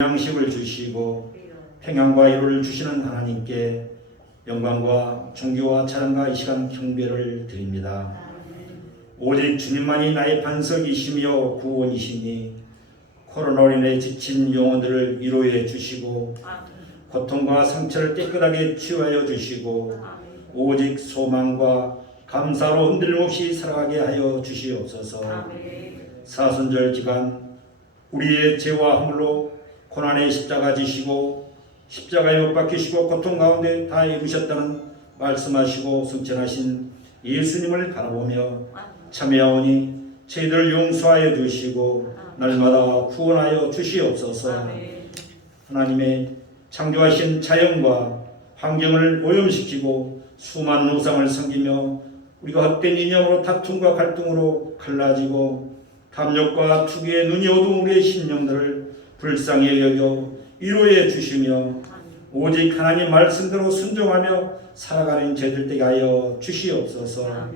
양식을 주시고 평안과 위로를 주시는 하나님께 영광과 존귀와 찬양과 이 시간 경배를 드립니다. 오직 주님만이 나의 반석이시며 구원이시니 코로나로 인해 지친 영혼들을 위로해 주시고 고통과 상처를 깨끗하게 치유하여 주시고 오직 소망과 감사로 흔들림 없이 살아가게 하여 주시옵소서. 사순절 기간 우리의 죄와 허물로 고난의 십자가 지시고 십자가에 못 박히시고 고통 가운데 다 입으셨다는 말씀하시고 승천하신 예수님을 바라보며 참여하오니 저희들을 용서하여 주시고 날마다 구원하여 주시옵소서. 하나님의 창조하신 자연과 환경을 오염시키고 수많은 우상을 섬기며 우리가 헛된 이념으로 다툼과 갈등으로 갈라지고 탐욕과 투기에 눈이 어두운 우리의 심령들을 불쌍히 여겨 위로해 주시며 오직 하나님 말씀대로 순종하며 살아가는 저희들 되게 하여 주시옵소서.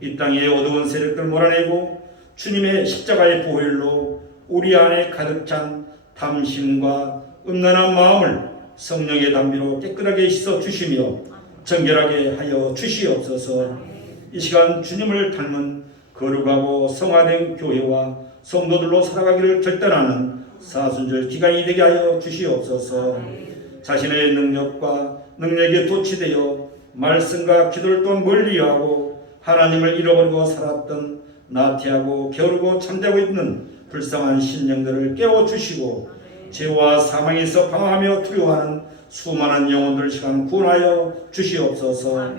이 땅의 어두운 세력들 몰아내고 주님의 십자가의 보혈로 우리 안에 가득 찬 탐심과 음란한 마음을 성령의 담비로 깨끗하게 씻어 주시며 정결하게 하여 주시옵소서. 이 시간 주님을 닮은 거룩하고 성화된 교회와 성도들로 살아가기를 결단하는 사순절 기간이 되게 하여 주시옵소서. 자신의 능력에 도취되어 말씀과 기도를 또 멀리하고 하나님을 잃어버리고 살았던 나태하고 게으르고 잠자고 있는 불쌍한 심령들을 깨워주시고 죄와 사망에서 방황하며 두려워하는 수많은 영혼들 시간 구원하여 주시옵소서.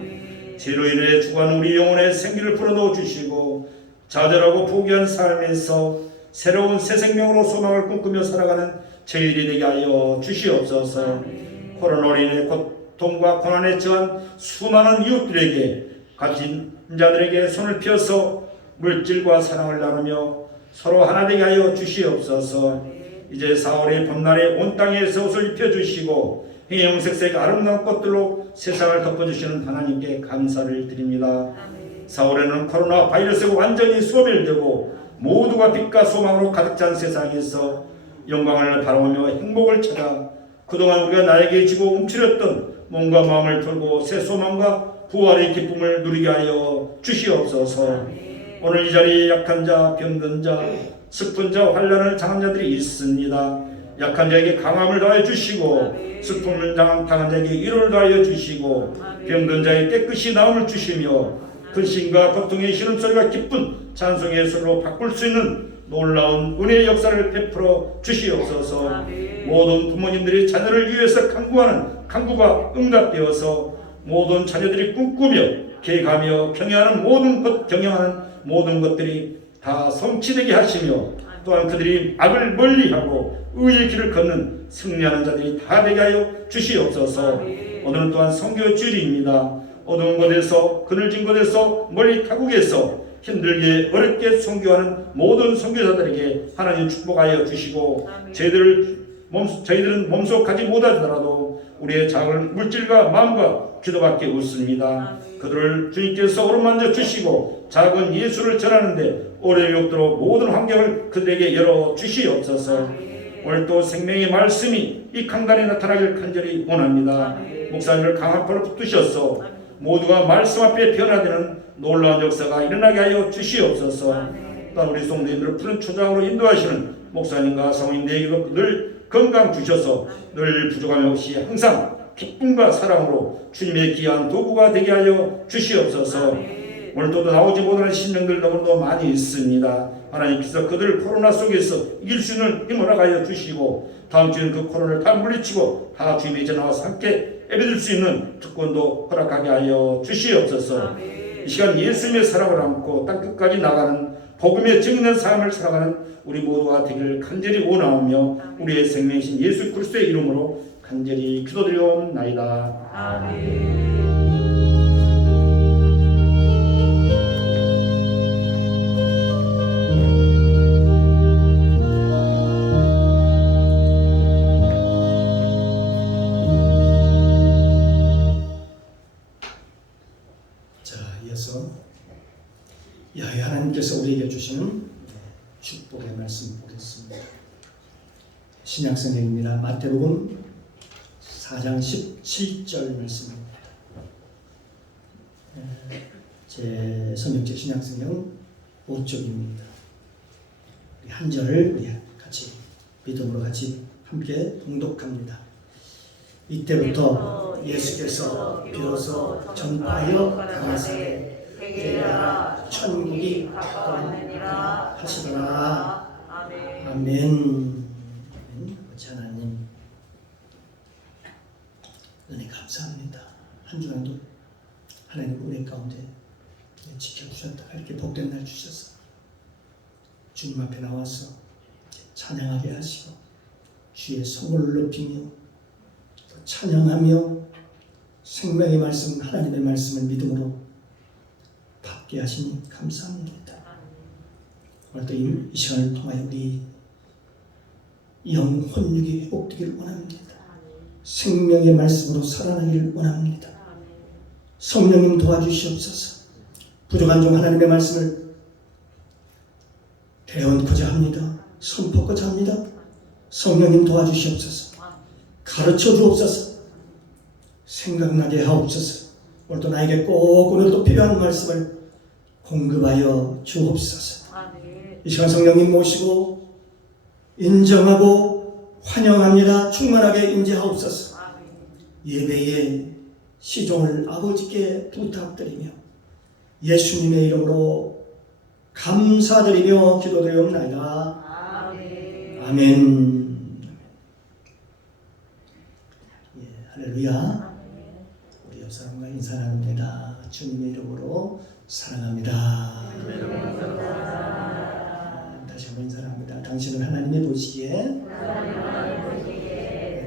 죄로 인해 죽어가는 우리 영혼의 생기를 불어넣어 주시고 좌절하고 포기한 삶에서 새로운 새 생명으로 소망을 꿈꾸며 살아가는 저희들이 되게 하여 주시옵소서. 코로나로 인해 고통과 고난에 처한 수많은 이웃들에게 가진 자들에게 손을 펴서 물질과 사랑을 나누며 서로 하나 되게 하여 주시옵소서. 이제 4월의 봄날에 온 땅에서 옷을 입혀주시고 형형색색 아름다운 꽃들로 세상을 덮어주시는 하나님께 감사를 드립니다. 4월에는 코로나 바이러스가 완전히 소멸되고 모두가 빛과 소망으로 가득 찬 세상에서 영광을 바라보며 행복을 찾아 그동안 우리가 나에게 지고 움츠렸던 몸과 마음을 털고 새 소망과 부활의 기쁨을 누리게 하여 주시옵소서. 오늘 이 자리에 약한 자, 병든 자, 슬픈 자, 환난을 당한 자들이 있습니다. 약한 자에게 강함을 더하여 주시고 슬픔을 당한 자에게 위로를 더하여 주시고 병든 자에게 깨끗이 나음을 주시며 근심과 고통의 신음소리가 기쁜 찬송의 소리로 바꿀 수 있는 놀라운 은혜의 역사를 베풀어 주시옵소서. 모든 부모님들이 자녀를 위해서 간구하는 간구가 응답되어서 모든 자녀들이 꿈꾸며 계획하며 경영하는 모든 것들이 다 성취되게 하시며 또한 그들이 악을 멀리하고 의의 길을 걷는 승리하는 자들이 다 되게 하여 주시옵소서. 오늘은 또한 선교 주일입니다. 어두운 곳에서 그늘진 곳에서 멀리 타국에서 힘들게 어렵게 선교하는 모든 선교사들에게 하나님 축복하여 주시고 저희들은 몸소 가지 못하더라도 우리의 작은 물질과 마음과 기도밖에 없습니다. 그들을 주님께서 어루만져 주시고 작은 예수를 전하는데 어려움이 없도록 모든 환경을 그들에게 열어 주시옵소서. 오늘 또 생명의 말씀이 이 강단에 나타나길 간절히 원합니다. 목사님을 강한 팔로 붙드셔서 모두가 말씀 앞에 변화되는 놀라운 역사가 일어나게 하여 주시옵소서. 또한 우리 성도님들을 푸른 초장으로 인도하시는 목사님과 성인들에게도 늘 건강 주셔서 늘 부족함이 없이 항상 기쁨과 사랑으로 주님의 귀한 도구가 되게 하여 주시옵소서. 오늘도 나오지 못하는 신령들 너무도 많이 있습니다. 하나님께서 그들 코로나 속에서 이길 수 있는 힘을 허락하여 주시고 다음 주에는 그 코로나를 다 물리치고 다 주님의 이제 나와서 함께 예배드릴 수 있는 특권도 허락하게 하여 주시옵소서. 이 시간 예수님의 사랑을 안고 땅끝까지 나가는 복음의 증인된 삶을 살아가는 우리 모두가 되기를 간절히 원하오며 우리의 생명이신 예수 그리스도의 이름으로 간절히 기도드리옵나이다. 아멘. 하나님께서 우리에게 주시는 축복의 말씀 보겠습니다. 신약성경입니다. 마태복음 4장 17절 말씀입니다. 제 성경책 신약성경 5쪽입니다. 한 절을 우리 같이 믿음으로 같이 함께 봉독합니다. 이때부터 예수께서 비로소 전파하여 가라사대 회개하라 천국이 가까웠느니라 하시더라. 아멘. 아버지 하나님, 은혜 감사합니다. 한 주간도 하나님 은혜 가운데 지켜주셨다. 이렇게 복된 날 주셔서 주님 앞에 나와서 찬양하게 하시고 주의 성을 높이며 찬양하며 생명의 말씀, 하나님의 말씀을 믿음으로 받게 하시니 감사합니다. 오늘 또 이 시간을 통하여 우리 영혼육이 회복되기를 원합니다. 생명의 말씀으로 살아나기를 원합니다. 성령님 도와주시옵소서. 부족한 종 하나님의 말씀을 배워놓고자 합니다. 선포하고자 합니다. 성령님 도와주시옵소서. 가르쳐 주옵소서. 생각나게 하옵소서. 오늘도 나에게 꼭 오늘도 필요한 말씀을 공급하여 주옵소서. 이 시간 성령님 모시고 인정하고 환영합니다. 충만하게 임재하옵소서. 예배의 시종을 아버지께 부탁드리며 예수님의 이름으로 감사드리며 기도드리옵나이다. 아멘. 할렐루야. 우리 옆 사람과 인사 나눕니다. 주님의 이름으로 사랑합니다. 다시 한번 인사합니다. 당신은 하나님이 보시기에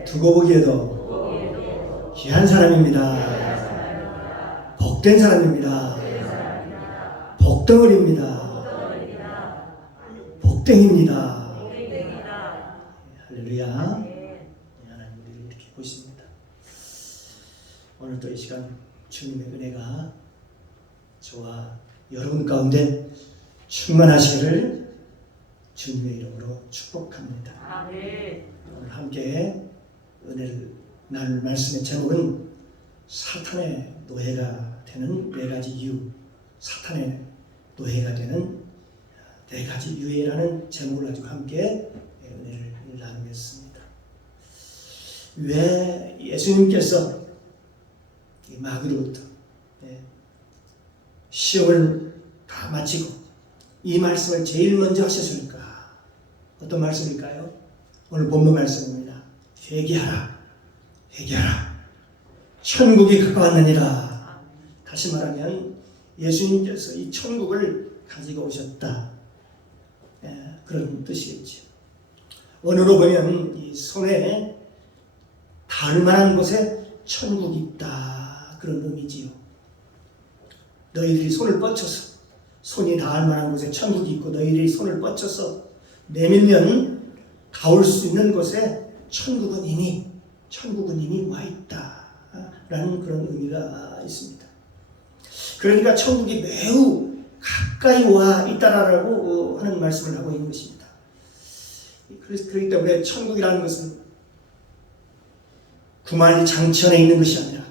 두고 보기에도 귀한 사람입니다. 복된 사람입니다. 복덩어리입니다. 복댕입니다. 할렐루야. 하나님 우리를 이렇게 보십니다. 오늘 또 이 시간 주님의 은혜가 저와 여러분 가운데 충만하시기를 주님의 이름으로 축복합니다. 오늘 함께 은혜를 나눌 말씀의 제목은 사탄의 노예가 되는 네 가지 이유, 사탄의 노예가 되는 네 가지 유예라는 제목을 가지고 함께 은혜를 나누겠습니다. 왜 예수님께서 마귀로부터 시험을 다 마치고 이 말씀을 제일 먼저 하셨습니까? 어떤 말씀일까요? 오늘 본문 말씀입니다. 회개하라, 회개하라. 천국이 가까웠느니라. 다시 말하면 예수님께서 이 천국을 가지고 오셨다. 그런 뜻이겠죠. 원어로 보면 이 손에 닿을 만한 곳에 천국이 있다. 그런 의미지요. 너희들이 손을 뻗쳐서 손이 닿을 만한 곳에 천국이 있고 너희들이 손을 뻗쳐서 내밀면 닿을 수 있는 곳에 천국은 이미 와 있다. 라는 그런 의미가 있습니다. 그러니까 천국이 매우 가까이 와 있다라고 하는 말씀을 하고 있는 것입니다. 그렇기 때문에 천국이라는 것은 구만리 장천에 있는 것이 아니라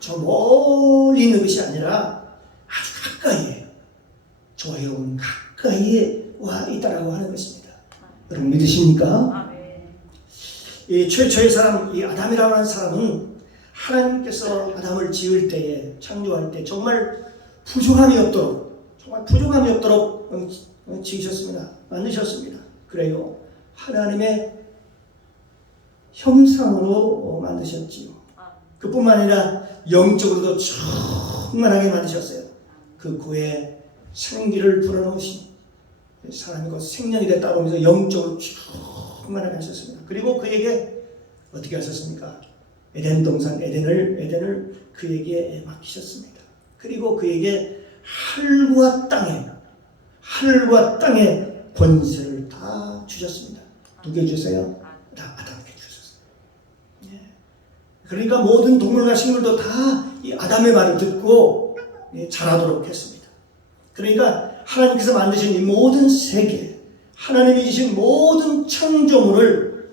저 멀리 있는 것이 아니라 아주 가까이에요. 저와 여러분 가까이에 와 있다라고 하는 것입니다. 여러분 믿으십니까? 이 최초의 사람, 이 아담이라고 하는 사람은 하나님께서 아담을 지을 때에, 창조할 때 정말 부족함이 없도록 지으셨습니다. 만드셨습니다. 그래요. 하나님의 형상으로 만드셨지요. 그뿐만 아니라 영적으로도 충만하게 만드셨어요. 그 구에 생기를 불어넣으시니 사람이 곧 생명이 됐다고 하면서 영적으로 충만하게 하셨습니다. 그리고 그에게 어떻게 하셨습니까? 에덴 동산 에덴을 그에게 맡기셨습니다. 그리고 그에게 하늘과 땅의 권세를 다 주셨습니다. 누구에게 주세요? 다 아담에게 주셨어요. 그러니까 모든 동물과 식물도 다 이 아담의 말을 듣고 자라도록 했습니다. 그러니까 하나님께서 만드신 이 모든 세계, 하나님이 주신 모든 창조물을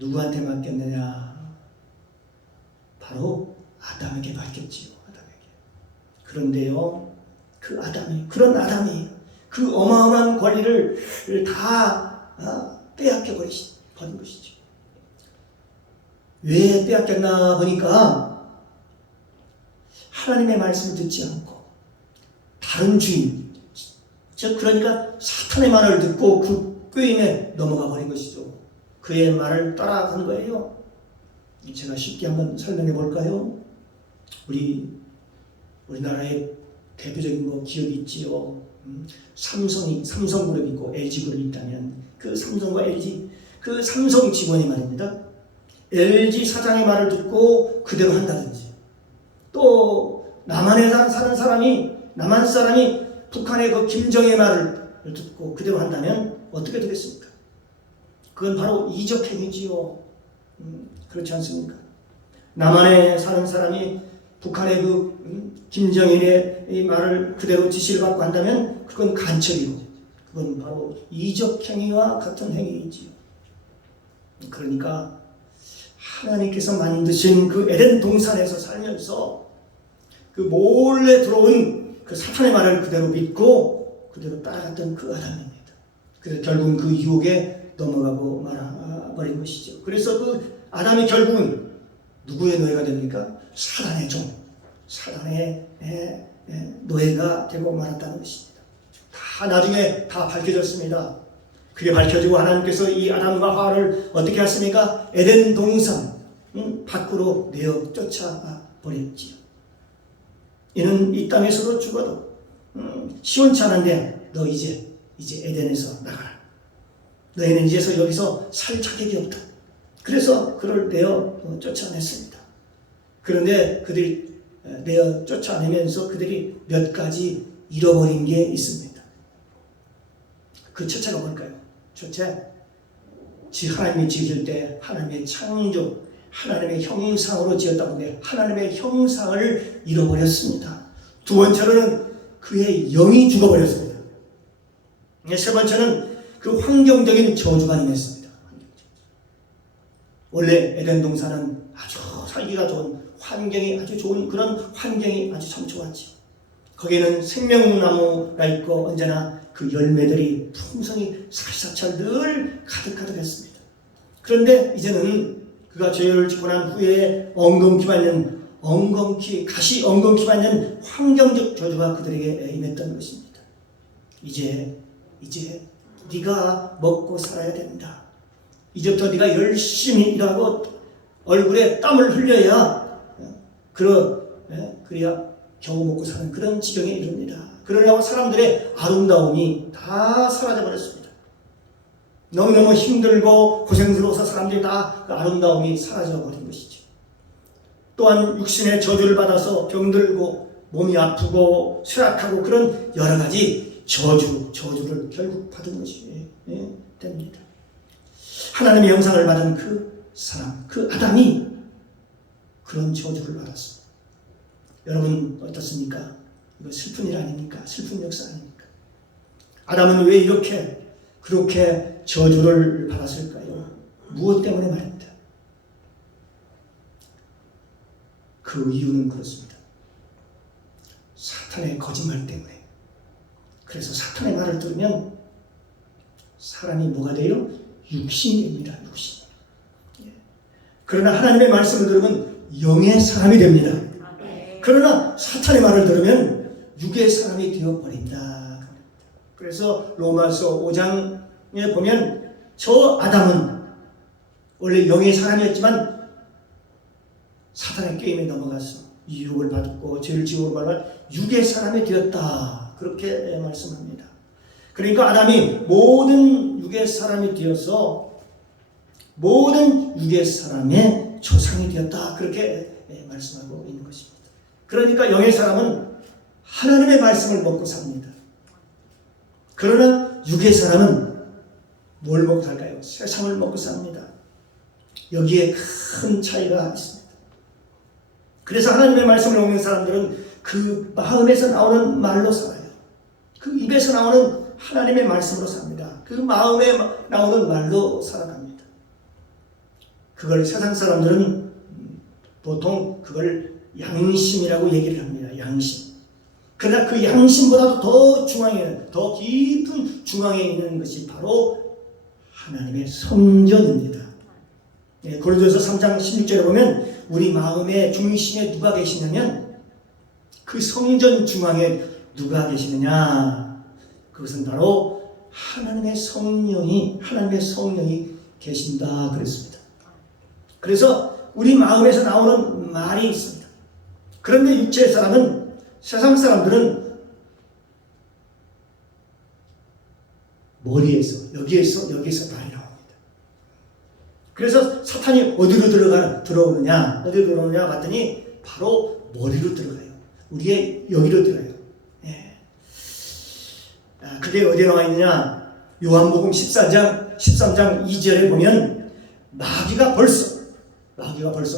누구한테 맡겼느냐? 바로 아담에게 맡겼지요. 아담에게. 그런데요, 그런 아담이 그 어마어마한 권리를 다 빼앗겨 버린 것이죠. 왜 빼앗겼나 보니까 하나님의 말씀을 듣지 않고 다른 주인, 그러니까 사탄의 말을 듣고 그 꾀임에 넘어가 버린 것이죠. 그의 말을 따라간 거예요. 제가 쉽게 한번 설명해 볼까요? 우리나라의 대표적인 기업이 있지요. 삼성그룹 있고 LG그룹이 있다면 그 삼성과 LG, 그 삼성 직원이 말입니다. LG 사장의 말을 듣고 그대로 한다든지, 또 남한에 사는 사람이, 남한 사람이 북한의 그 김정의 말을 듣고 그대로 한다면 어떻게 되겠습니까? 그건 바로 이적행위지요. 그렇지 않습니까? 남한에 사는 사람이 북한의 김정일의 말을 그대로 지시를 받고 한다면 그건 간첩이고, 그건 바로 이적행위와 같은 행위이지요. 그러니까 하나님께서 만드신 그 에덴 동산에서 살면서 그 몰래 들어온 그 사탄의 말을 그대로 믿고 그대로 따라갔던 그 아담입니다. 그래서 결국은 그 유혹에 넘어가고 말아버린 것이죠. 그래서 그 아담이 결국은 누구의 노예가 됩니까? 사단의 종, 사단의 노예가 되고 말았다는 것입니다. 다 나중에 다 밝혀졌습니다. 그게 밝혀지고 하나님께서 이 아담과 하와를 어떻게 하십니까? 에덴 동산 밖으로 내어 쫓아버렸지요. 이는 이 땅에서도 죽어도 시원치 않은데 너 이제 에덴에서 나가라. 너희는 이제서 여기서 살 자격이 없다. 그래서 그를 내어 쫓아냈습니다. 그런데 그들이 내어 쫓아내면서 그들이 몇 가지 잃어버린 게 있습니다. 그 첫째가 뭘까요? 첫째, 하나님이 지을 때 하나님의 창조, 하나님의 형상으로 지었다고 하는데 하나님의 형상을 잃어버렸습니다. 두 번째로는 그의 영이 죽어버렸습니다. 세 번째는 그 환경적인 저주가 임했습니다. 원래 에덴 동산은 아주 살기가 좋은 환경이 아주 좋은 그런 환경이 아주 참 좋았지. 거기에는 생명나무가 있고 언제나 그 열매들이 풍성히 사시사철 늘 가득했습니다. 그런데 이제는 그가 죄를 짓고 난 후에 가시 엉겅퀴 받는 환경적 저주가 그들에게 임했던 것입니다. 이제 네가 먹고 살아야 된다. 이제부터 네가 열심히 일하고 얼굴에 땀을 흘려야 그래야 겨우 먹고 사는 그런 지경에 이릅니다. 그러려고 사람들의 아름다움이 다 사라져 버렸습니다. 너무너무 힘들고 고생스러워서 사람들이 다 그 아름다움이 사라져 버린 것이죠. 또한 육신의 저주를 받아서 병들고 몸이 아프고 쇠약하고 그런 여러 가지 저주를 결국 받은 것이 됩니다. 하나님의 형상을 받은 그 사람, 그 아담이 그런 저주를 받았습니다. 여러분 어떻습니까? 이거 슬픈 일 아닙니까? 슬픈 역사 아닙니까? 아담은 왜 그렇게 저주를 받았을까요? 무엇 때문에 말입니다. 그 이유는 그렇습니다. 사탄의 거짓말 때문에. 그래서 사탄의 말을 들으면 사람이 뭐가 돼요? 육신이 됩니다. 육신. 그러나 하나님의 말씀을 들으면 영의 사람이 됩니다. 그러나 사탄의 말을 들으면 육의 사람이 되어버린다. 그래서 로마서 5장에 보면 저 아담은 원래 영의 사람이었지만 사탄의 게임에 넘어가서 유혹을 받고 죄를 지고 받아 육의 사람이 되었다. 그렇게 말씀합니다. 그러니까 아담이 모든 육의 사람이 되어서 모든 육의 사람의 조상이 되었다. 그렇게 말씀하고 있는 것입니다. 그러니까 영의 사람은 하나님의 말씀을 먹고 삽니다. 그러나 육의 사람은 뭘 먹고 살까요? 세상을 먹고 삽니다. 여기에 큰 차이가 있습니다. 그래서 하나님의 말씀을 먹는 사람들은 그 마음에서 나오는 말로 살아요. 그 입에서 나오는 하나님의 말씀으로 삽니다. 그 마음에 나오는 말로 살아갑니다. 그걸 세상 사람들은 보통 그걸 양심이라고 얘기를 합니다. 양심. 그러나 그 양심보다도 더 중앙에, 더 깊은 중앙에 있는 것이 바로 하나님의 성전입니다. 고린도서 3장 16절에 보면 우리 마음의 중심에 누가 계시냐면 그 성전 중앙에 누가 계시느냐? 그것은 바로 하나님의 성령이 계신다 그랬습니다. 그래서 우리 마음에서 나오는 말이 있습니다. 그런데 육체의 사람은, 세상 사람들은 머리에서, 여기에서 말이 나옵니다. 그래서 사탄이 어디로 들어오느냐 봤더니 바로 머리로 들어가요. 우리의 여기로 들어가요. 그게 어디에 나와 있느냐? 요한복음 13장 2절에 보면 마귀가 벌써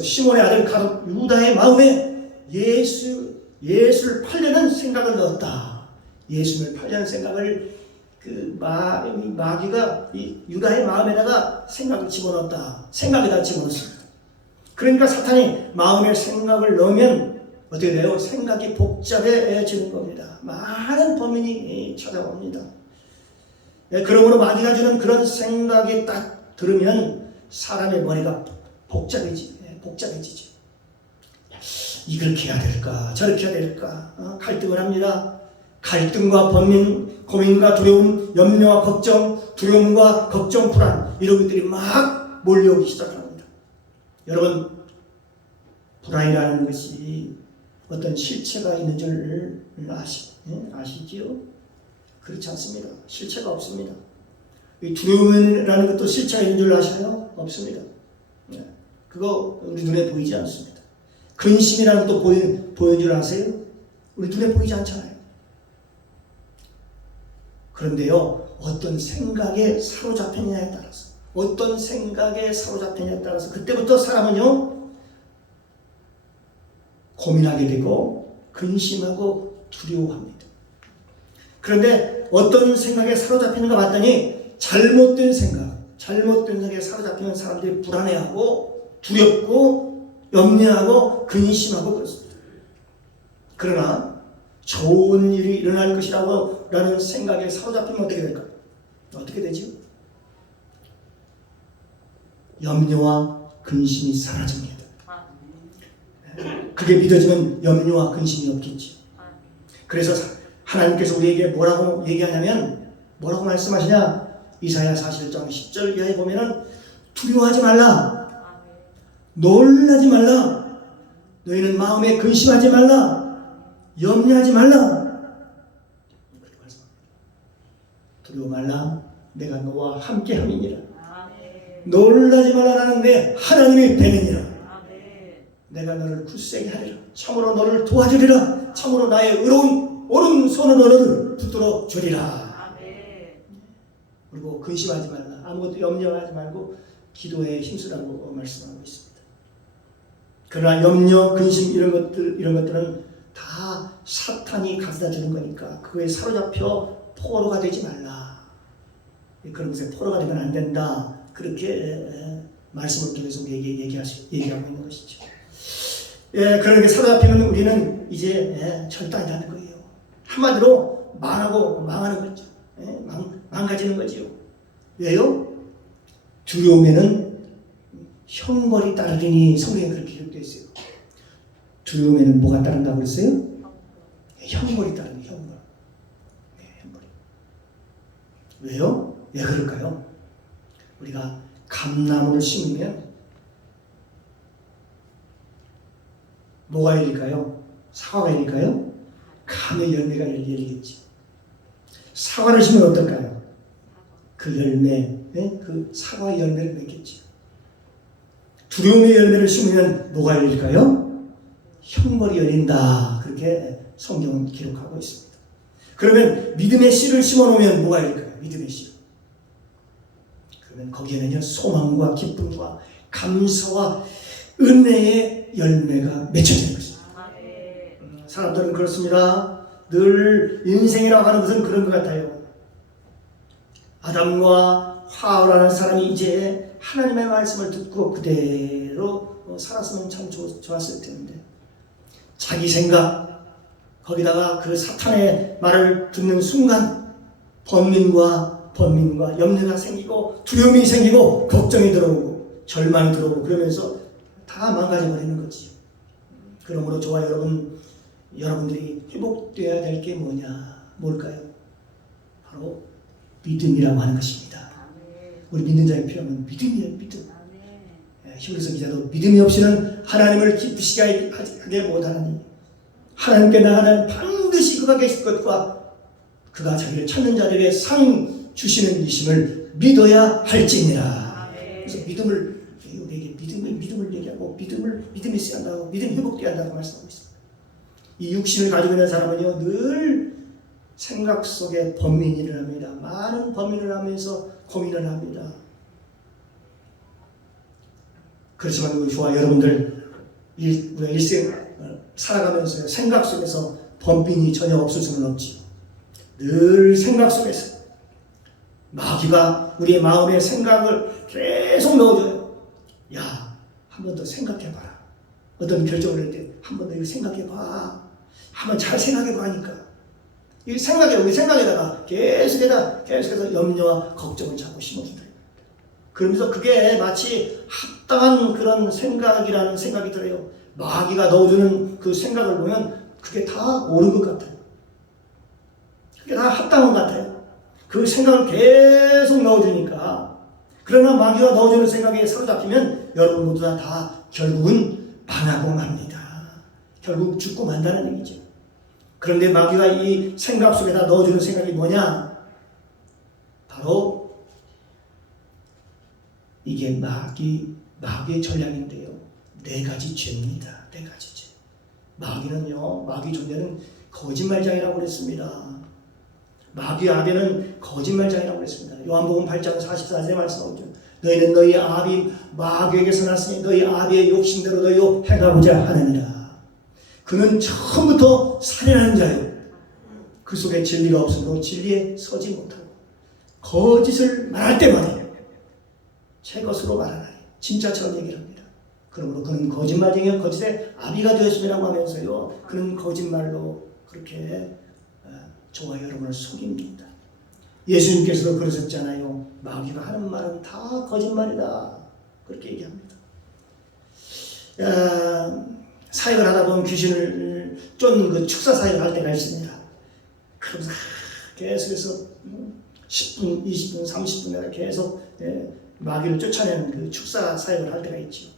시몬의 아들 가룟 유다의 마음에 예수를 팔려는 생각을 넣었다. 예수를 팔려는 생각을 마귀가 이 유다의 마음에다가 생각을 집어넣었다. 생각에다 집어넣었습니다. 그러니까 사탄이 마음에 생각을 넣으면 어떻게 돼요? 생각이 복잡해지는 겁니다. 많은 범인이 찾아옵니다. 그러므로 마귀가 주는 그런 생각이 딱 들으면 사람의 머리가 복잡해지죠. 이렇게 해야 될까? 저렇게 해야 될까? 갈등을 합니다. 갈등과 고민과 두려움, 염려와 걱정, 두려움과 걱정, 불안, 이런 것들이 막 몰려오기 시작합니다. 여러분, 불안이라는 것이 어떤 실체가 있는 줄 아시지요? 그렇지 않습니다. 실체가 없습니다. 이 두려움이라는 것도 실체가 있는 줄 아셔요? 없습니다. 그거 우리 눈에 보이지 않습니다. 근심이라는 것도 보이는 줄 아세요? 우리 눈에 보이지 않잖아요. 그런데요, 어떤 생각에 사로잡혔냐에 따라서 그때부터 사람은요 고민하게 되고 근심하고 두려워합니다. 그런데 어떤 생각에 사로잡히는가 봤더니 잘못된 생각에 사로잡히는 사람들이 불안해하고 두렵고 염려하고 근심하고 그렇습니다. 그러나 좋은 일이 일어날 것이라고 라는 생각에 사로잡히면 어떻게 될까요? 어떻게 되죠? 염려와 근심이 사라집니다. 그게 믿어지면 염려와 근심이 없겠지. 그래서 하나님께서 우리에게 뭐라고 얘기하냐면, 뭐라고 말씀하시냐? 이사야 41장 10절 이하에 보면은 두려워하지 말라, 놀라지 말라, 너희는 마음에 근심하지 말라, 염려하지 말라. 두려워 말라, 내가 너와 함께 함이니라. 놀라지 말라, 나는 내 하나님이 되느니라. 내가 너를 굳세게 하리라. 참으로 너를 도와주리라. 참으로 나의 의로운 오른손으로 너를 붙들어 주리라. 그리고 근심하지 말라. 아무것도 염려하지 말고 기도에 힘쓰라고 말씀하고 있습니다. 그러나 염려, 근심 이런 것들은 다 사탄이 가져다 주는 거니까 그거에 사로잡혀 포로가 되지 말라. 그런 것에 포로가 되면 안 된다. 그렇게 말씀을 통해서 우리에게 얘기하고 있는 것이죠. 그렇게 사로잡히면 우리는 이제 절단이라는 거예요. 한마디로 망하는 거죠. 망가지는 거죠. 왜요? 두려움에는 형벌이 따르리니, 성경에 그렇게 기록되어 있어요. 두려움에는 뭐가 따른다고 그랬어요? 형벌이 따르니, 형벌. 형벌이. 왜요? 왜 그럴까요? 우리가 감나무를 심으면 뭐가 열릴까요? 사과가 열릴까요? 감의 열매가 열리겠지. 사과를 심으면 어떨까요? 그 열매, 그 사과의 열매를 맺겠지. 두려움의 열매를 심으면 뭐가 열릴까요? 형벌이 열린다. 그렇게 성경은 기록하고 있습니다. 그러면 믿음의 씨를 심어놓으면 뭐가 열릴까요? 믿음의 씨. 그러면 거기에는요, 소망과 기쁨과 감사와 은혜의 열매가 맺혀지는 것입니다. 사람들은 그렇습니다. 늘 인생이라고 하는 것은 그런 것 같아요. 아담과 하와라는 사람이 이제 하나님의 말씀을 듣고 그대로 살았으면 참 좋았을 텐데, 자기 생각, 거기다가 그 사탄의 말을 듣는 순간 번민과 염려가 생기고 두려움이 생기고 걱정이 들어오고 절망이 들어오고 그러면서 다 망가져버리는 거지. 그러므로 저와 여러분들이 회복되어야 될 게 뭘까요? 바로 믿음이라고 하는 것입니다. 우리 믿는 자의 필요한 믿음이에요. 믿음. 히브리서 기자도 믿음이 없이는 하나님을 기쁘시게 하게 못하느니 하나님께 나아가는 반드시 그가 계실 것과 그가 자기를 찾는 자들에게 상 주시는 이심을 믿어야 할지니라. 그래서 우리에게 믿음을 얘기하고 믿음이 있어야 한다고, 믿음이 회복되어야 한다고 말씀하고 있습니다. 이 육신을 가지고 있는 사람은요 늘 생각 속에 번민이 일어납니다. 많은 번민을 하면서 고민을 합니다. 그렇지만 우리 저와 여러분들 우리가 일생 살아가면서 생각 속에서 번민이 전혀 없을 수는 없지요. 늘 생각 속에서 마귀가 우리의 마음에 생각을 계속 넣어줘요. 야, 한 번 더 생각해봐라. 어떤 결정을 할 때 한 번 더 이거 생각해봐. 한번 잘 생각해봐 하니까 우리 생각에다가 계속해서 염려와 걱정을 자꾸 심어준다. 그러면서 그게 마치 합당한 그런 생각이라는 생각이 들어요. 마귀가 넣어주는 그 생각을 보면 그게 다 옳은 것 같아요. 그게 다 합당한 것 같아요. 그 생각을 계속 넣어주니까. 그러나 마귀가 넣어주는 생각에 사로잡히면 여러분 모두 다 결국은 망하고 맙니다. 결국 죽고 만다는 얘기죠. 그런데 마귀가 이 생각 속에다 넣어주는 생각이 뭐냐? 바로 이게 마귀의 전략인데요. 4가지 죄입니다. 4가지 죄. 마귀 존재는 거짓말장이라고 그랬습니다. 마귀 아비는 거짓말장이라고 그랬습니다. 요한복음 8장 44절에 말씀하죠. 너희는 너희 아비 마귀에게서 났으니 너희 아비의 욕심대로 너희로 행하고자 하느니라. 그는 처음부터 살인하는 자요. 그 속에 진리가 없으므로 진리에 서지 못하고 거짓을 말할 때마다 제 것으로 말하나니 진짜처럼 얘기를 합니다. 그러므로 그는 거짓말쟁이와 거짓의 아비가 되었음이라고 하면서요. 그는 거짓말로 그렇게 저와 여러분을 속입니다. 예수님께서도 그러셨잖아요. 마귀가 하는 말은 다 거짓말이다. 그렇게 얘기합니다. 사역을 하다 보면 귀신을 쫓는 그 축사 사역을 할 때가 있습니다. 그러면서 계속해서 10분, 20분, 30분 계속 마귀를 쫓아내는 그 축사 사역을 할 때가 있죠.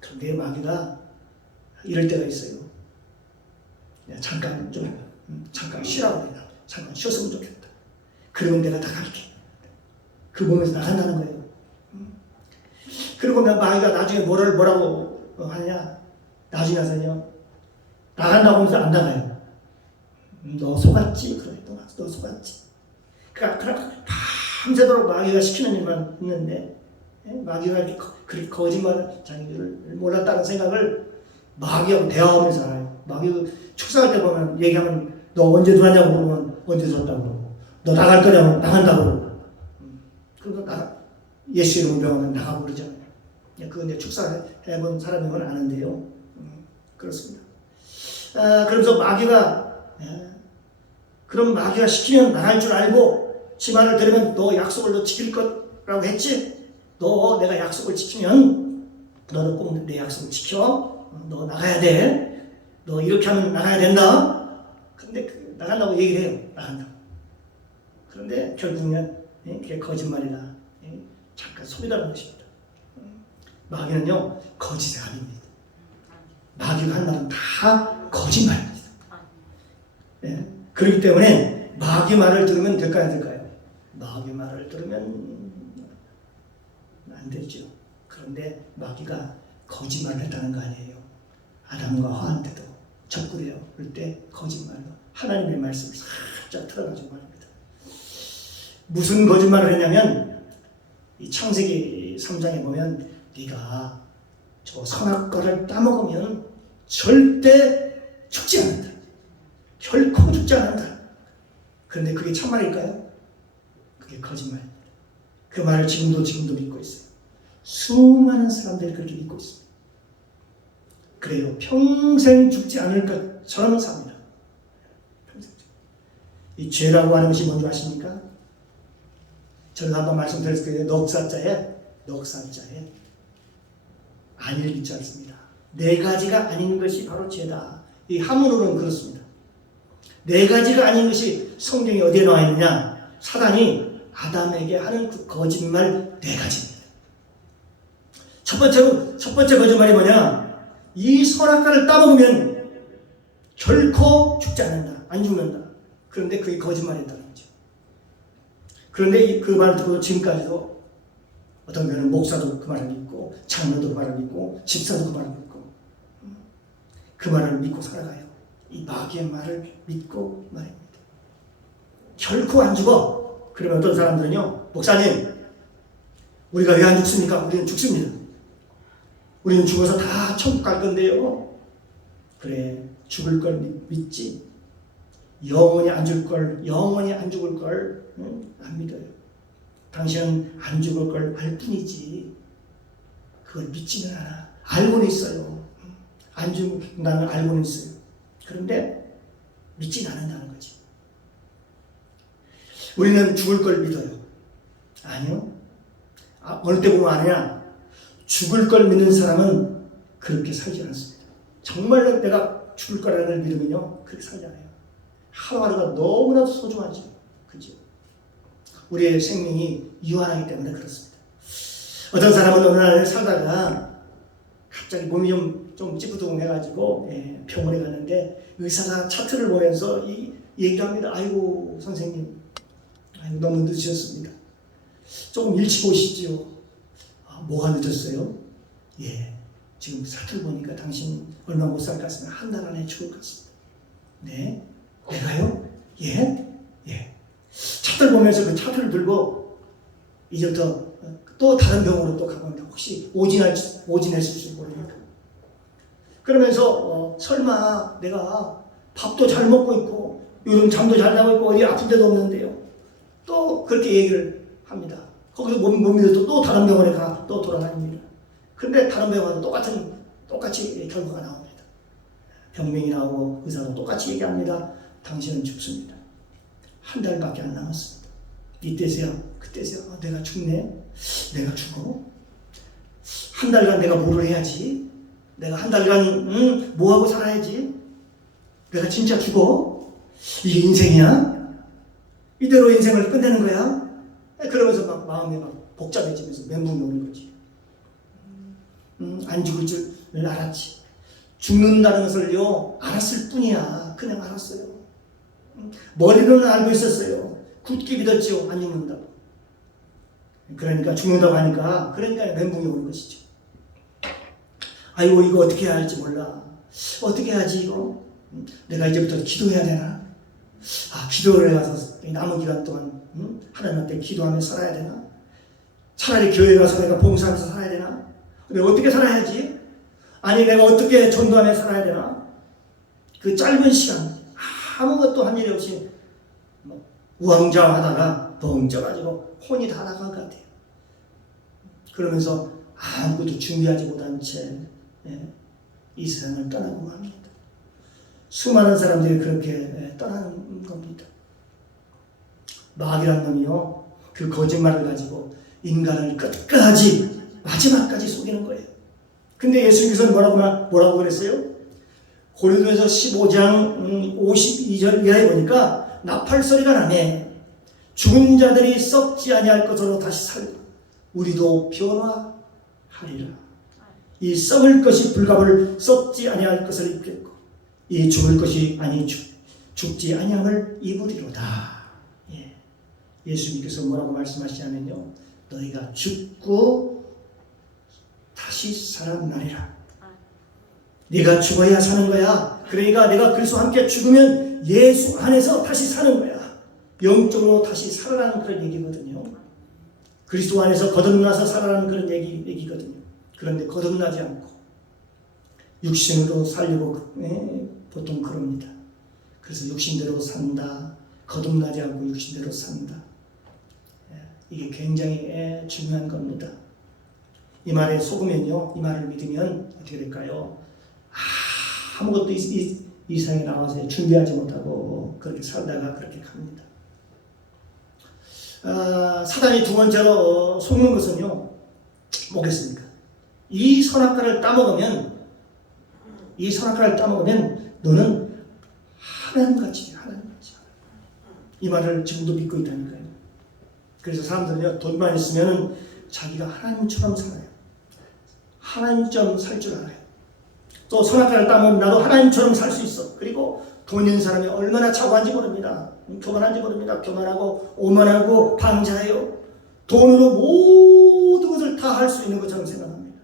그런데 마귀가 이럴 때가 있어요. 잠깐 쉬라고 해라. 잠깐 쉬었으면 좋겠다. 그러면 내가 나갈게. 그 몸에서 나간다는 거예요. 그리고 마귀가 나중에 뭐라고 하냐? 나중에 가서요. 나간다고 하면서 안 나가요. 너 속았지? 그래, 너 속았지. 그러니까 밤새도록 마귀가 시키는 일만 있는데 마귀가 이렇게 그렇게 거짓말을 자기를 몰랐다는 생각을 마귀하고 대화하면서 알아요. 마귀가 축사할 때 보면 얘기하면 너 언제 들어왔냐고 물으면 언제 들어왔다고 그러고 너 나갈 거냐고 나간다고 그러고 그러니까 예수 이름으로 명하면 나가고 그러잖아요. 그건 이제 축사해본 사람이면 아는데요. 그렇습니다. 그러면서 그럼 마귀가 시키면 나갈 줄 알고 지 말을 들으면 너 약속을 너 지킬 거라고 했지? 너 내가 약속을 지키면 너는 꼭 내 약속을 지켜. 너 나가야 돼. 너 이렇게 하면 나가야 된다. 근데 나간다고 얘기를 해요. 나간다고. 그런데 결국은 그게 거짓말이다. 잠깐 속이라는 것입니다. 마귀는요 거짓의 아닙니다. 마귀가 한 말은 다 거짓말입니다. 그렇기 때문에 마귀 말을 들으면 될까요? 안 될까요? 마귀 말을 들으면 안 되죠. 그런데 마귀가 거짓말을 했다는 거 아니에요. 아담과 하와한테도 적그려요. 그럴 때 거짓말로 하나님의 말씀을 살짝 틀어가지고 말합니다. 무슨 거짓말을 했냐면 이 창세기 3장에 보면 네가 저 선악과를 따먹으면 절대 죽지 않는다. 결코 죽지 않는다. 그런데 그게 참말일까요? 그게 거짓말입니다. 그 말을 지금도 믿고 있어요. 수많은 사람들이 그렇게 믿고 있습니다. 그래요. 평생 죽지 않을 것처럼 삽니다. 평생. 이 죄라고 하는 것이 뭔지 아십니까? 저는 한번 말씀드렸을 거예요. 넉사자에 아니를 믿지 않습니다. 네 가지가 아닌 것이 바로 죄다. 이 한문으로는 그렇습니다. 네 가지가 아닌 것이 성경에 어디에 나와 있느냐? 사단이 아담에게 하는 그 거짓말 네 가지입니다. 첫 번째 거짓말이 뭐냐? 이 선악과를 따먹으면 결코 죽지 않는다. 안 죽는다. 그런데 그게 거짓말이었다는 거죠. 그런데 그 말을 듣고 지금까지도 어떤 경우는 목사도 그 말을 믿고 장로도 그 말을 믿고 집사도 그 말을 믿고 그 말을 믿고 살아가요. 이 마귀의 말을 믿고 말입니다. 결코 안 죽어. 그러면 어떤 사람들은요, 목사님, 우리가 왜 안 죽습니까? 우리는 죽습니다. 우리는 죽어서 다 천국 갈 건데요. 그래, 죽을 걸 믿지. 영원히 안 죽을 걸 안 믿어요. 당신은 안 죽을 걸 알 뿐이지 그걸 믿지는 않아. 알고는 있어요. 안 죽는다는 알고는 있어요. 그런데 믿지는 않는다는 거지. 우리는 죽을 걸 믿어요. 아니요. 어느 때 보면 아느냐? 죽을 걸 믿는 사람은 그렇게 살지 않습니다. 정말로 내가 죽을 거라는 걸 믿으면요, 그렇게 살지 않아요. 하루하루가 너무나 소중하죠. 그죠? 우리의 생명이 유한하기 때문에 그렇습니다. 어떤 사람은 어느 날 살다가 갑자기 몸이 좀 찌뿌둥해가지고 병원에 갔는데 의사가 차트를 보면서 얘기를 합니다. 아이고 선생님, 아이고 너무 늦으셨습니다. 조금 일찍 오시지요. 뭐가 늦었어요? 예, 지금 차트를 보니까 당신 얼마 못 살 것 같습니다. 한 달 안에 죽을 것 같습니다. 네? 내가요? 예? 차트를 보면서 그 차트를 들고 이제부터 또 다른 병원으로 또 가봅니다. 혹시 오진했을지 모르니까. 그러면서 설마 내가 밥도 잘 먹고 있고 요즘 잠도 잘 자고 있고 어디 아픈 데도 없는데요. 또 그렇게 얘기를 합니다. 거기서 못 믿어서 또 다른 병원에 또 돌아다닙니다. 근데 다른 병원은 똑같이 결과가 나옵니다. 병명이 나오고 의사도 똑같이 얘기합니다. 당신은 죽습니다. 한 달밖에 안 남았습니다. 이때서야 그때서야 내가 죽네. 내가 죽어. 한 달간 내가 뭐를 해야지. 내가 한 달간 뭐하고 살아야지. 내가 진짜 죽어. 이게 인생이야? 이대로 인생을 끝내는 거야? 그러면서 막 마음이 막 복잡해지면서 멘붕이 오는 거지. 안 죽을 줄 알았지. 죽는다는 것을요 알았을 뿐이야. 그냥 알았어요. 머리로는 알고 있었어요. 굳게 믿었죠. 안 죽는다고. 그러니까 죽는다고 하니까 그러니까 멘붕이 오는 것이죠. 아이고 이거 어떻게 해야 할지 몰라. 어떻게 해야지 이거. 내가 이제부터 기도해야 되나? 기도를 해가서 남은 기간 동안 하나님 앞에 기도하며 살아야 되나? 차라리 교회 가서 내가 봉사하면서 살아야 되나? 내가 어떻게 살아야지? 아니 내가 어떻게 전도하며 살아야 되나? 그 짧은 시간 아무것도 한 일이 없이 우왕좌왕하다가 벙쪄가지고 혼이 다 나간 것 같아요. 그러면서 아무것도 준비하지 못한 채 이 세상을 떠나고 합니다. 수많은 사람들이 그렇게 떠나는 겁니다. 마귀란 놈이요 그 거짓말을 가지고 인간을 끝까지 마지막까지 속이는 거예요. 근데 예수님께서는 뭐라고 그랬어요? 고린도전서 15장 52절 이하에 보니까 나팔소리가 나네. 죽은 자들이 썩지 아니할 것으로 다시 살고 우리도 변화하리라. 이 썩을 것이 불갑을 썩지 아니할 것을 입겠고 이 죽을 것이 아니 죽지 아니함을 입으리로다. 예수님께서 뭐라고 말씀하시냐면요, 너희가 죽고 다시 살아나리라. 네가 죽어야 사는 거야. 그러니까 내가 그리스도와 함께 죽으면 예수 안에서 다시 사는 거야. 영적으로 다시 살아나는 그런 얘기거든요. 그리스도 안에서 거듭나서 살아나는 그런 얘기거든요. 그런데 거듭나지 않고 육신으로 살려고 보통 그럽니다. 그래서 육신대로 산다. 거듭나지 않고 육신대로 산다. 이게 굉장히 중요한 겁니다. 이 말에 속으면요, 이 말을 믿으면 어떻게 될까요? 아무것도 이 세상에 나와서 준비하지 못하고 그렇게 살다가 그렇게 갑니다. 사단이 두 번째로 속는 것은요, 뭐겠습니까? 이 선악과를 따먹으면 너는 하나님같이 이 말을 지금도 믿고 있다니까요. 그래서 사람들은요, 돈만 있으면 자기가 하나님처럼 살아요. 하나님처럼 살 줄 알아요. 또 선악과를 따먹으면 나도 하나님처럼 살 수 있어. 그리고 돈 있는 사람이 얼마나 차고한지 모릅니다. 교만한지 모릅니다. 교만하고 오만하고 방자해요. 돈으로 모든 것을 다 할 수 있는 것처럼 생각합니다.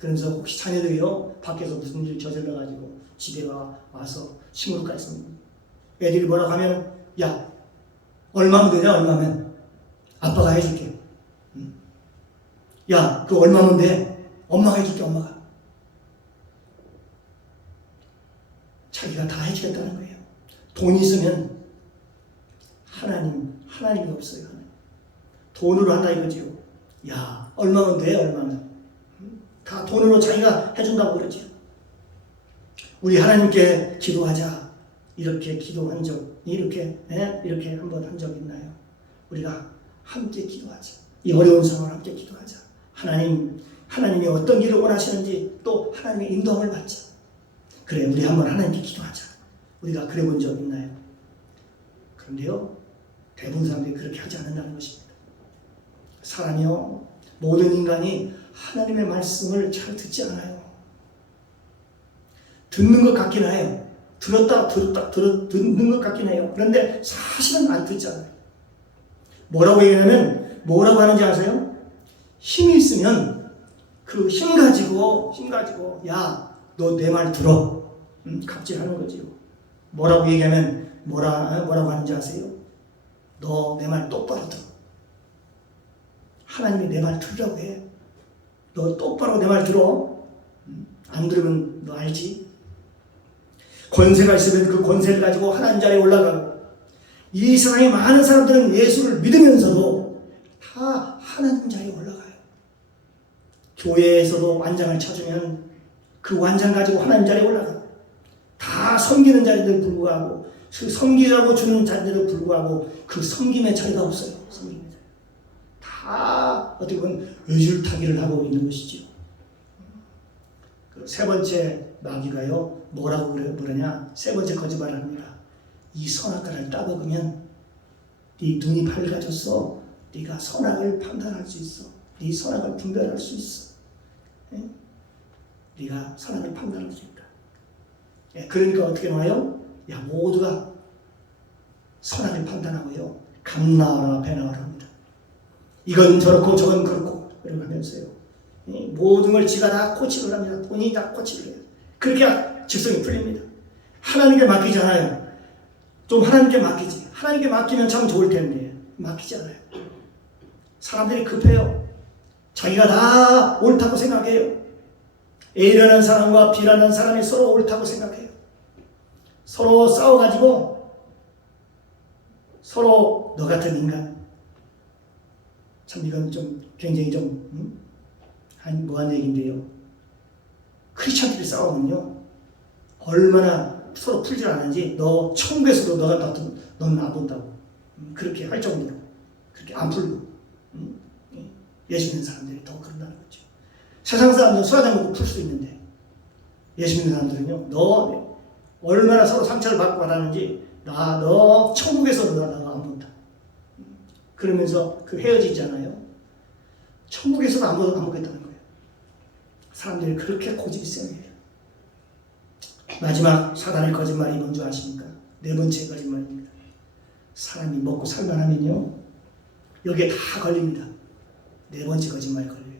그러면서 혹시 자녀들이요, 밖에서 무슨 일 저질러가지고 집에 와서 시무룩가 있습니다. 애들이 뭐라고 하면, 야, 얼마면 되냐, 얼마면? 아빠가 해줄게. 야, 그 얼마면 돼? 엄마가 해줄게, 엄마가. 자기가 다 해주겠다는 거예요. 돈이 있으면 하나님이 없어요. 돈으로 한다 이거지요. 야, 얼마면 돼, 얼마면. 다 돈으로 자기가 해준다고 그러지요. 우리 하나님께 기도하자. 이렇게 기도한 적, 이렇게 한번 한 적 있나요? 우리가 함께 기도하자. 이 어려운 상황을 함께 기도하자. 하나님이 어떤 길을 원하시는지 또 하나님의 인도함을 받자. 그래, 우리 한번 하나님께 기도하자. 우리가 그래 본 적 있나요? 그런데요, 대부분 사람들이 그렇게 하지 않는다는 것입니다. 사람이요, 모든 인간이 하나님의 말씀을 잘 듣지 않아요. 듣는 것 같긴 해요. 듣는 것 같긴 해요. 그런데 사실은 안 듣잖아요. 뭐라고 얘기하냐면, 뭐라고 하는지 아세요? 힘이 있으면 그 힘 가지고, 야, 너 내 말 들어. 갑질하는 거지요. 뭐라고 얘기하면, 뭐라고 하는지 아세요? 너 내 말 똑바로 들어. 하나님이 내 말 들으라고 해. 너 똑바로 내 말 들어. 안 들으면 너 알지? 권세가 있으면 그 권세를 가지고 하나님 자리에 올라가고, 이 세상에 많은 사람들은 예수를 믿으면서도 다 하나님 자리에 올라가요. 교회에서도 완장을 찾으면 그 완장 가지고 하나님 자리에 올라가요. 다 섬기는 자리들 불구하고, 그 섬기라고 주는 자리들 불구하고 그 섬김의 자리가 없어요. 섬김의 자리. 다 어떻게 보면 의줄타기를 하고 있는 것이죠. 그 세 번째 마귀가요, 뭐라고 그러냐? 세 번째 거짓말을 합니다. 이 선악과를 따먹으면 네 눈이 밝아져서 네가 선악을 판단할 수 있어. 네 선악을 분별할 수 있어. 네가 선악을 판단할 수 있다. 그러니까 어떻게 나와요? 야, 모두가 선악을 판단하고요, 감 나와라 배 나와라 합니다. 이건 저렇고 저건 그렇고 이러고 하면서요, 모든 걸 지가 다 코치를 합니다. 본인이 다 코치를 해요. 그렇게 직성이 풀립니다. 하나님께 맡기잖아요. 좀 하나님께 맡기지. 하나님께 맡기면 참 좋을 텐데 맡기지 않아요. 사람들이 급해요. 자기가 다 옳다고 생각해요. A라는 사람과 B라는 사람이 서로 옳다고 생각해요. 서로 싸워가지고 서로 너 같은 인간. 참 이건 좀 굉장히 좀 뭐한 얘기인데요. 크리스천들이 싸우면요, 얼마나 서로 풀지 않은지 너 천국에서도 너가 같은 너는 안 본다고 그렇게 할 정도로 그렇게 안 풀고 예수 믿는 사람들이 더 그런다는 거죠. 세상 사람들은 술 한잔 먹고 풀 수도 있는데 예수 믿는 사람들은요, 너 얼마나 서로 상처를 받고 받았는지 너 천국에서도 너가 안 본다. 그러면서 그 헤어지잖아요. 천국에서도 안 보겠다는 거예요. 사람들이 그렇게 고집이 세요. 마지막 사단의 거짓말이 뭔지 아십니까? 네 번째 거짓말입니다. 사람이 먹고 살만하면요, 여기에 다 걸립니다. 네 번째 거짓말이 걸려요.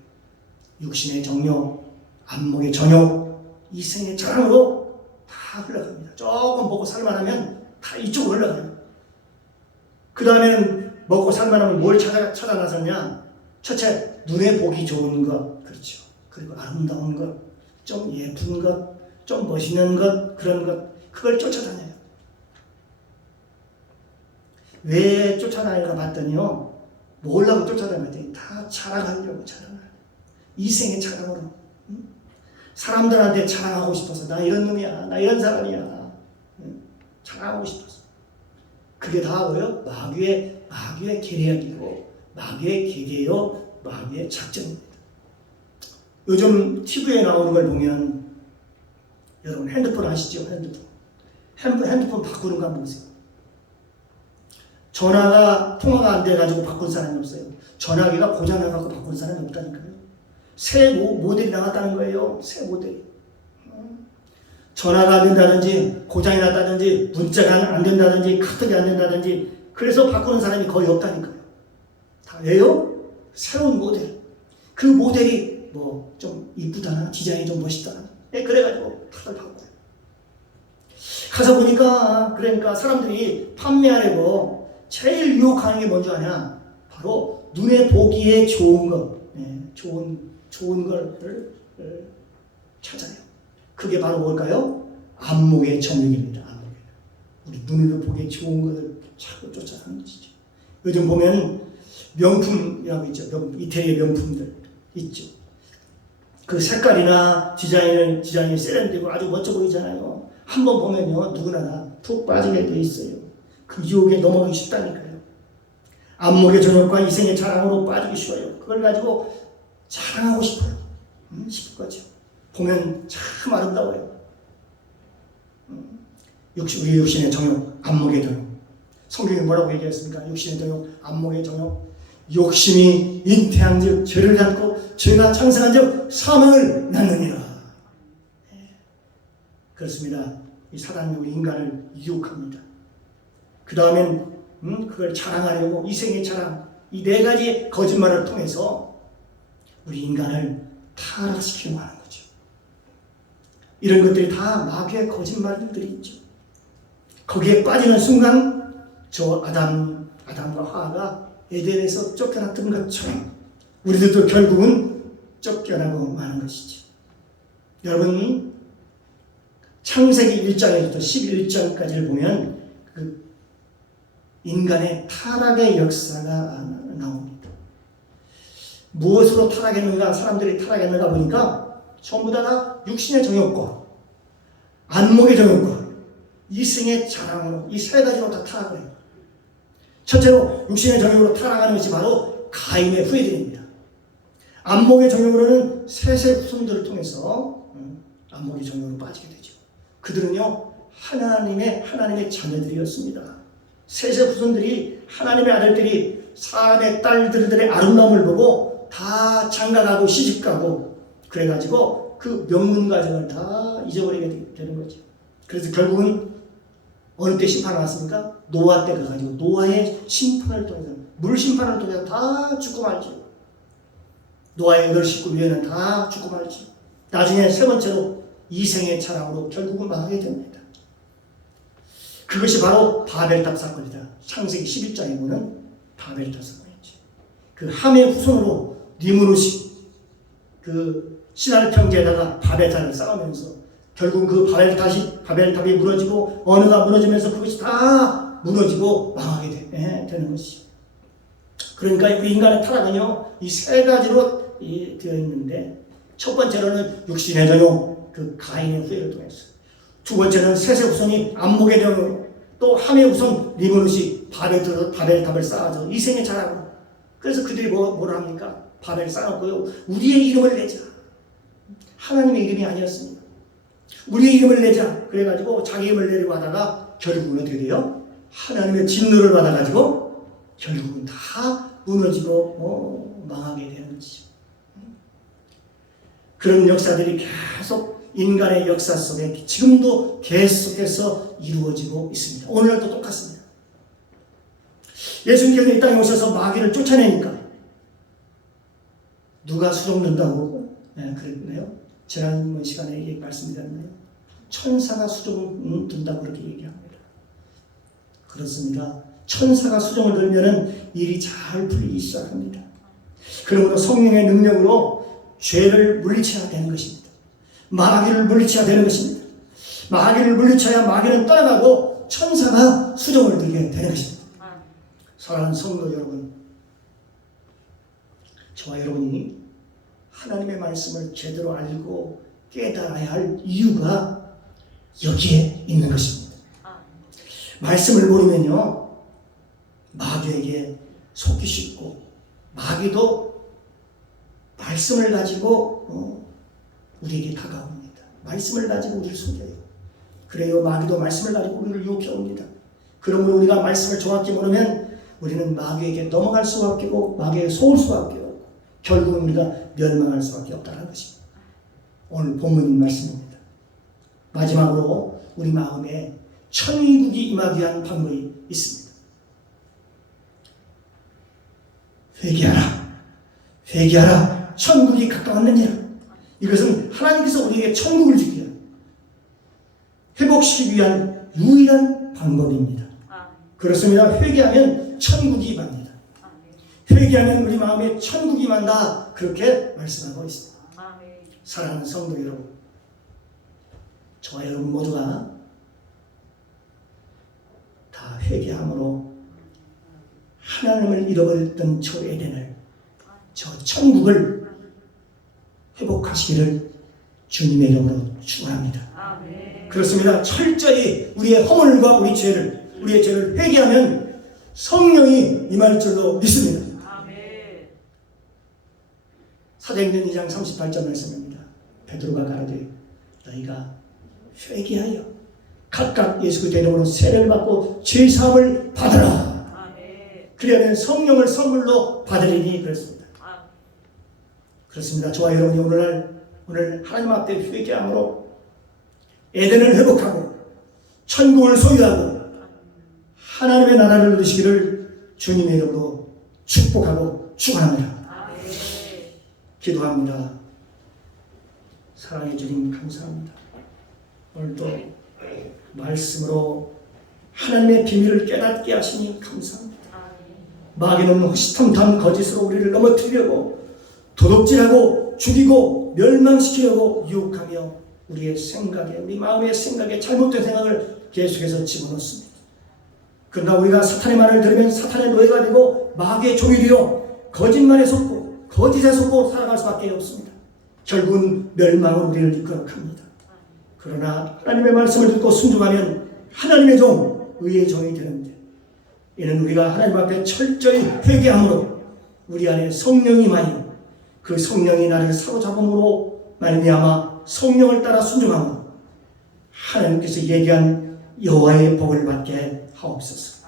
육신의 정욕, 안목의 정욕, 이생의 자랑으로 다 흘러갑니다. 조금 먹고 살만하면 다 이쪽으로 흘러가요. 그 다음에는 먹고 살만하면 뭘 찾아 나섰냐? 첫째, 눈에 보기 좋은 것, 그렇죠. 그리고 아름다운 것, 좀 예쁜 것, 좀 멋있는 것, 그런 것, 그걸 쫓아다녀요. 왜 쫓아다니까 봤더니요, 뭐라고 쫓아다녔더니 다 자랑하려고. 이생의 자랑으로. 사람들한테 자랑하고 싶어서 나 이런 놈이야, 나 이런 사람이야. 자랑하고 싶어서. 그게 다 뭐예요? 마귀의 계략이고 마귀의 계계요, 마귀의 작전입니다. 요즘 TV에 나오는 걸 보면 여러분 핸드폰 아시죠? 핸드폰 바꾸는 거 한번 보세요. 통화가 안 돼가지고 바꾼 사람이 없어요. 전화기가 고장나가지고 바꾼 사람이 없다니까요. 새 모델이 나왔다는 거예요. 새 모델이. 전화가 안 된다든지 고장이 났다든지 문자가 안 된다든지 카톡이 안 된다든지 그래서 바꾸는 사람이 거의 없다니까요. 다 왜요? 새로운 모델. 그 모델이 뭐 좀 이쁘다나 디자인이 좀 멋있다나 그래가지고 다들 바꿔요. 가서 보니까 그러니까 사람들이 판매하려고 제일 유혹하는 게 뭔지 아냐? 바로 눈에 보기에 좋은 것, 좋은 걸 찾아요. 그게 바로 뭘까요? 안목의 정욕입니다. 우리 눈으로 보기에 좋은 것을 자꾸 쫓아가는 것이죠. 요즘 보면 명품이라고 있죠. 이태리의 명품들 있죠. 그 색깔이나 디자인이 세련되고 아주 멋져 보이잖아요. 한번 보면요, 누구나 다 푹 빠지게 돼 있어요. 그 유혹에 넘어가기 쉽다니까요. 안목의 정욕과 이생의 자랑으로 빠지기 쉬워요. 그걸 가지고 자랑하고 싶어요. 싶을 거죠. 보면 참 아름다워요. 우리 육신의 정욕, 안목의 정욕. 성경이 뭐라고 얘기했습니까? 육신의 정욕, 안목의 정욕. 욕심이 잉태한즉 죄를 낳고 죄가 창생한즉 사망을 낳느니라. 그렇습니다. 이 사단이 우리 인간을 유혹합니다. 그 다음엔 그걸 자랑하려고 이생의 자랑, 이 네 가지 거짓말을 통해서 우리 인간을 타락시키려고 하는 거죠. 이런 것들이 다 마귀의 거짓말들이 있죠. 거기에 빠지는 순간 저 아담과 하와가 에덴에서 쫓겨났던 것처럼 우리들도 결국은 쫓겨나고 마는 것이죠. 여러분 창세기 1장에부터 11장까지를 보면 그 인간의 타락의 역사가 나옵니다. 무엇으로 타락했는가, 사람들이 타락했는가 보니까 전부 다 육신의 정욕과 안목의 정욕과 이승의 자랑으로 이 세 가지로 다 타락을 해요. 첫째로 육신의 정욕으로 타락하는 것이 바로 가인의 후예들입니다. 안목의 정욕으로는 셋의 후손들을 통해서 안목의 정욕으로 빠지게 되죠. 그들은요 하나님의 자녀들이었습니다. 셋의 후손들이 하나님의 아들들이 사람의 딸들의 아름다움을 보고 다 장가가고 시집가고 그래가지고 그 명문 가정을 다 잊어버리게 되는 거죠. 그래서 결국은 어느 때 심판을 왔습니까? 노아 때 가가지고 노아의 심판을 통해서 물 심판을 통해서 다 죽고 말죠. 노아의 8식구 위에는 다 죽고 말죠. 나중에 세 번째로 이생의 자랑으로 결국은 망하게 됩니다. 그것이 바로 바벨탑 사건이다. 창세기 11장에 보는 바벨탑 사건이죠. 그 함의 후손으로 니므롯이 그 신할 평지에다가 바벨탑을 쌓으면서 결국 그 바벨탑이 무너지고 언어가 무너지면서 그것이 다 무너지고 망하게 되는 것이죠. 그러니까 우리 인간의 타락은요 이 세 가지로 되어 있는데 첫 번째로는 육신의 정욕, 그 가인의 후예를 통해서 두 번째는 셋의 후손이 안목의 정욕, 또 함의 후손 니므롯이 바벨탑을 쌓아서 이생의 자랑으로. 그래서 그들이 뭐라 합니까? 바벨 쌓아놓고요 우리의 이름을 내자. 하나님의 이름이 아니었습니다. 우리의 이름을 내자. 그래가지고 자기 이름을 내려고 하다가 결국은 어떻게 돼요? 하나님의 진노를 받아가지고 결국은 다 무너지고 망하게 되는 것이죠. 그런 역사들이 계속 인간의 역사 속에 지금도 계속해서 이루어지고 있습니다. 오늘날도 똑같습니다. 예수님께서 이 땅에 오셔서 마귀를 쫓아내니까 누가 수종든다고 그랬나요? 지난 시간에 말씀드렸나요? 천사가 수종을 든다고 그렇게 얘기합니다. 그렇습니다. 천사가 수종을 들면은 일이 잘 풀리기 시작합니다. 그러므로 성령의 능력으로 죄를 물리쳐야 되는 것입니다. 마귀를 물리쳐야 되는 것입니다. 마귀를 물리쳐야 마귀는 떠나가고 천사가 수종을 들게 되는 것입니다. 사랑하는 성도 여러분, 저와 여러분이 하나님의 말씀을 제대로 알고 깨달아야 할 이유가 여기에 있는 것입니다. 말씀을 모르면요, 마귀에게 속기 쉽고, 마귀도 말씀을 가지고 우리에게 다가옵니다. 말씀을 가지고 우리를 속여요. 그래요, 마귀도 말씀을 가지고 우리를 유혹해 옵니다. 그러므로 우리가 말씀을 정확히 모르면 우리는 마귀에게 넘어갈 수밖에 없고, 마귀에게 속을 수밖에 없고, 결국은 우리가 멸망할 수밖에 없다는 것입니다. 오늘 본문 말씀입니다. 마지막으로 우리 마음에 천국이 임하기 위한 방법이 있습니다. 회개하라, 회개하라, 천국이 가까웠느니라. 이것은 하나님께서 우리에게 천국을 주기 위한, 회복시키기 위한 유일한 방법입니다. 그렇습니다. 회개하면 천국이 임합니다. 회개하면 우리 마음에 천국이 임한다, 그렇게 말씀하고 있습니다. 사랑하는 성도 여러분, 저와 여러분 모두가 다 회개함으로 하나님을 잃어버렸던 저 에덴을, 저 천국을 회복하시기를 주님의 이름으로 축원합니다. 그렇습니다. 철저히 우리의 허물과 우리의 죄를 회개하면 성령이 임할 줄로 믿습니다. 사도행전 2장 38절 말씀입니다. 베드로가 가로되 너희가 회개하여 각각 예수 그리스도의 이름으로 세례를 받고 죄 사함을 받으라. 그리하면 성령을 선물로 받으리니 그랬습니다. 그렇습니다. 저와 여러분이 오늘 하나님 앞에 회개함으로 에덴을 회복하고 천국을 소유하고 하나님의 나라를 누리시기를 주님의 이름으로 축복하고 축원합니다. 기도합니다. 사랑해 주님 감사합니다. 오늘도 말씀으로 하나님의 비밀을 깨닫게 하시니 감사합니다. 마귀는 호시탐탐 거짓으로 우리를 넘어뜨리려고 도둑질하고 죽이고 멸망시키려고 유혹하며 우리의 생각에, 우리 마음의 생각에 잘못된 생각을 계속해서 집어넣습니다. 그러나 우리가 사탄의 말을 들으면 사탄의 노예가 되고 마귀의 종이 되어 거짓말에 속고 거짓에 속고 살아갈 수밖에 없습니다. 결국은 멸망은 우리를 이끌어 갑니다. 그러나 하나님의 말씀을 듣고 순종하면 하나님의 종, 의의 종이 되는데, 이는 우리가 하나님 앞에 철저히 회개함으로 우리 안에 성령이 임하여 그 성령이 나를 사로잡음으로 말미암아 성령을 따라 순종함으로 하나님께서 얘기한 여호와의 복을 받게 하옵소서.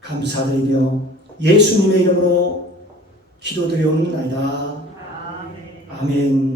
감사드리며 예수님의 이름으로 기도드리옵나이다. 아멘.